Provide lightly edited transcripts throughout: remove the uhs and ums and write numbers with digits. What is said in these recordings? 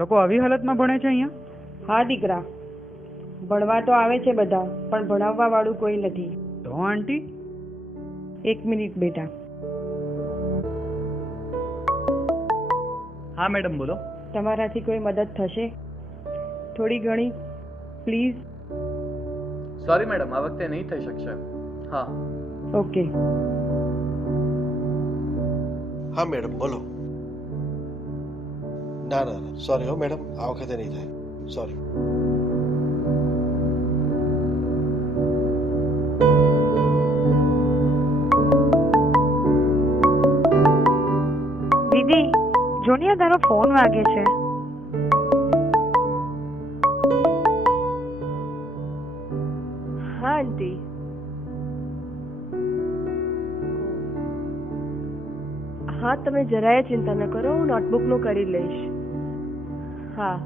લોકો આવી હાલતમાં ભણે છે અહીંયા? હા દીકરા, ભણવા તો આવે છે બધા, પણ ભણાવવા વાળું કોઈ નથી. તો આંટી? 1 મિનિટ બેટા. હા મેડમ, બોલો. તમારાથી કોઈ મદદ થશે? થોડી ઘણી પ્લીઝ. સોરી મેડમ, આ વખતે નહીં થઈ શકશે. હા. ઓકે. હા મેડમ, બોલો. ના ના ના, સોરી હો મેડમ, આ વખતે નહીં થાય. સોરી. દીદી, જોનિયા તારો ફોન વાગે છે. હા આંટી. હા, તમે જરાય ચિંતા ન કરો, હું નોટબુકનું કરી લઈશ. હા.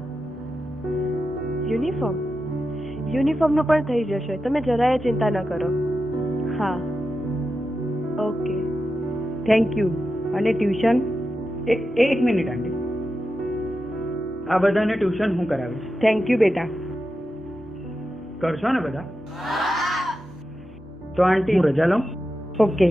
યુનિફોર્મનું પણ થઈ જશે, તમે જરાય ચિંતા ન કરો. હા. ઓકે. Thank you. અને ટ્યુશન? એક મિનિટ આંટી, આ બધાને ટ્યુશન હું કરાવીશ. થેન્ક યુ બેટા. કરશો ને બધા? તો આંટી, હું રજા લઉં? ઓકે.